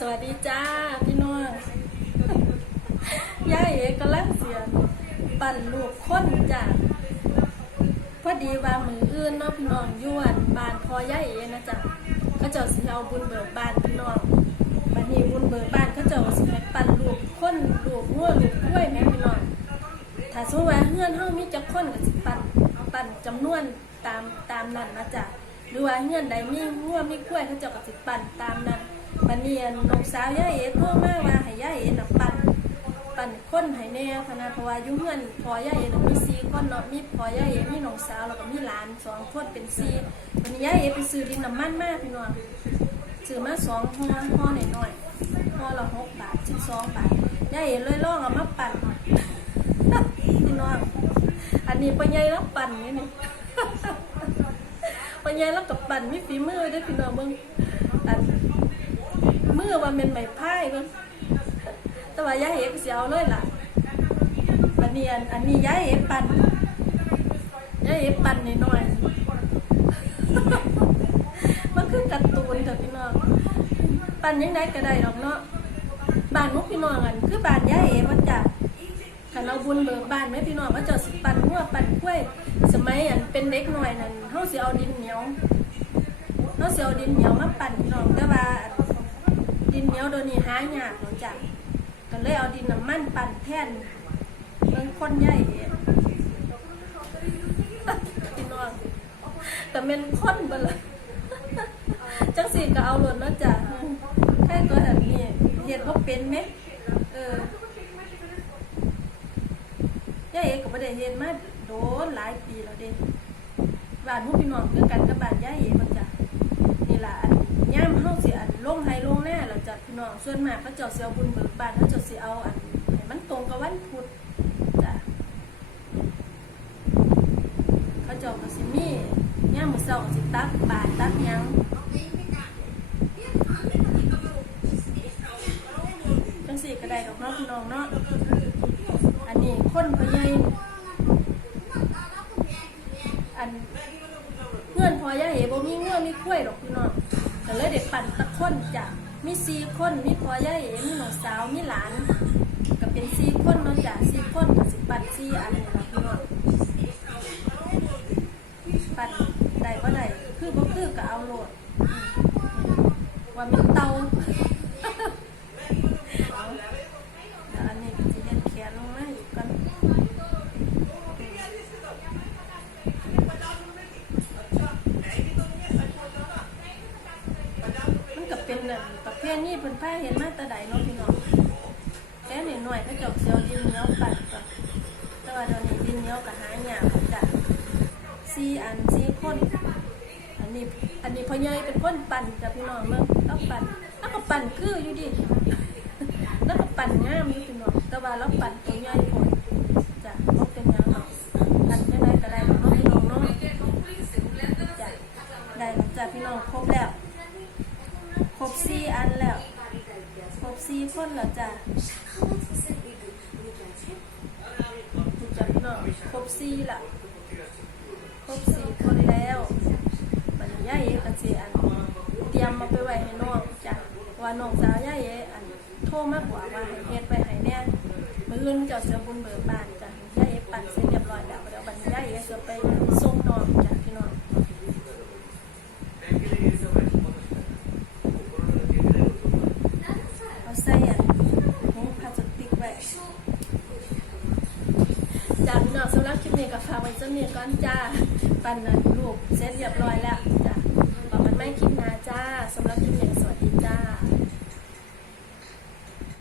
สวัสดีจ้าพี่น้องย่าเอกกำลังเสียงปั่นลูกค้นจ้าพอดีว่ามืออื่นนาะพี่น้องยวนบานพอย่าเอนะจ้ะเขาเจ้าสิเอาบุญเบิกบานพี่น้องบัดนี้บุญเบิกบานเขาเจ้าสิปั่นลูกค้นลูกงัวลูกกล้วยแม่พี่น้องถ้าสมมติว่าเฮือนเฮามีจักคนก็สิปั่นปั่นจำนวนตามตามนั้นนะจ๊ะหรือว่าเฮือนใดมีงัวมีกล้วยเขาเจ้าก็สิปั่นตามนั้น บัดนี้น้องสาวย่าเอ๋โทรมาว่าให้ย่าเอ๋น่ะปั่นปั่นคนให้แน่พะนะเพราะว่าอยู่เฮือนพอย่าเอ๋น่ะมี4คนเนาะมีพอย่าเอ๋มีน้องสาวแล้วก็มีหลานสองคนเป็น4วันนี้ย่าเอ๋ไปซื้อดินน้ำมันมาพี่น้องซื้อมาสองห่อห่อหน่อยๆห่อละหกบาท12บาทย่าเอ๋เลยล่องเอามาปั่นพี่น้องอันนี้ปัญญาแล้วปั่นนี่นี่ปัญญาแล้วกับปั่นมีฝีมือเด้วยพี่น้องมึงอัน มือว่าเป็นไม้พายมึงแต่ว่ายายเอกเสียเอาเลยล่ะอันนี้อันอันนี้ยายเอกปั่นยายเอกปั่นนิดหน่อยมันคือการ์ตูนเถอะพี่น้องปั่นยังไงก็ได้หรอกเนาะบ้านมุกพี่น้องอันคือบ้านยายเอกมันจะคันเราบุญเบิกบ้านไหมพี่น้องว่าจ้าสิปั่นหัวปั่นกล้วย สมัยอันเป็นเด็กหน่อยนั่นเฮาเสิเอาดินเหนียวเฮาเสิเอาดินเหนียวมาปั่นพี่น้องแต่ว่า ดินเหนียวโดยวนี้หายากเนาะจ้ะก็เลยเอาดินน้ำมันปั่นแท่นเบิ่งคนใหญ่พี่น้องแต่เป็นคนเบ่ล่ะจังสิก็เอาหล่นนะจ้ะแค่ตัวแบบนี้เฮ็ดบ่เป็นไหมเออยาเอกกับประเด็เฮ็ดมาโดนหลายปีแล้วเด้บ้านหมู่พี่น้องคือกันกับบ้านยาเอกมันจ้ะนี่ละอันย่ามเฮาเสิอันลงไห้ลงหน้าแล้วจ้ะพี่ น้องส่วนมากเขาเจ้าสิเอาบุญเบิกบานเขาเจ้าสิเอาอันให้มันตรงกับวันพุธจ้ะเขาเจ้าก็สิมีย่ามมือเช้าก็สิตักบาตรตักยังจังซี่ก็ได้ดอกเนาะพี่น้องเนาะอันนี้คนพะใหญ่อันเพื่อนพอยาเหบ่มีเงื่อนมีกล้วยดอกพี่น้องก็เลยเด็กปั่นตะคนจ้ะ มีสี่คนมีพอยายเหมีน้องสาวมีหลานก็เป็นสี่คนเนาะจ้ะสี่คนก็สิปั่นสี่อันนี่ล่ะพี่น้องปั่นได้บ่ได้คือบ่คือก็เอาโลดว่ามันเตาอันนี้ก็จะเย็นแขนลงมาอีกก่อนมันก็เป็นแบบ ประเภทนี้เพิ่นพาเห็นมาแตะใดเนาะพี่น้องแค่หนิดหน่อยก็จบเสียวดินเนียปัดก่อนแต่ว่าเดี๋ยวนี้ดินเหนียก็หายากจ้ะสี่อันสี่คนอันนี้อันนี้พ่อใหญ่เป็นคนปั่นจ้ะพี่น้องเนาะแล้วปั่นแล้วก็ปั่นคืออยู่ดิแล้วก็ปั่นงามอยู่พี่น้องแต่ว่าเราปั่นตัวใหญ่พอจ้ะบ่เป็นหยังหรอกปั่นได้ได้ก็ได้เนาะพี่น้องเนาะจ้ะได้แล้วจ้ะพี่น้องครบแล้ว ครบ สี่อันแล้วครบสี่คนแล้วจ้ะจ้ะพี่น้องครบสี่ละครบสี่คนแล้วบันย่าเอ๋ก็สิอัน เตรียมมาไปไว้ให้น้องจ้ะว่าน้องสาวย่าเอ๋อันโทรมากกว่าว่าให้เฮ็ดไปให้แน่มื้ออื่นเจ้าเสือบุญเบิกบานจ้ะย่าเอ๋ปั่นเสร็จเรียบร้อยแล้วเดี๋ยวบันย่าเอ๋เสือไปส่งน้องจ้ะพี่น้องเอาใส่อันถุงพลาสติกไว้ จ้าพี่น้องสำหรับคลิปนี้ก็ฝากไว้เจ้านี้ก่อนจ้า ปั่นอันรูปเสร็จเรียบร้อยแล้วจ้ะบอกกันไม่คลิปหน้าจ้าสำหรับคลิปนี้สวัสดีจ้า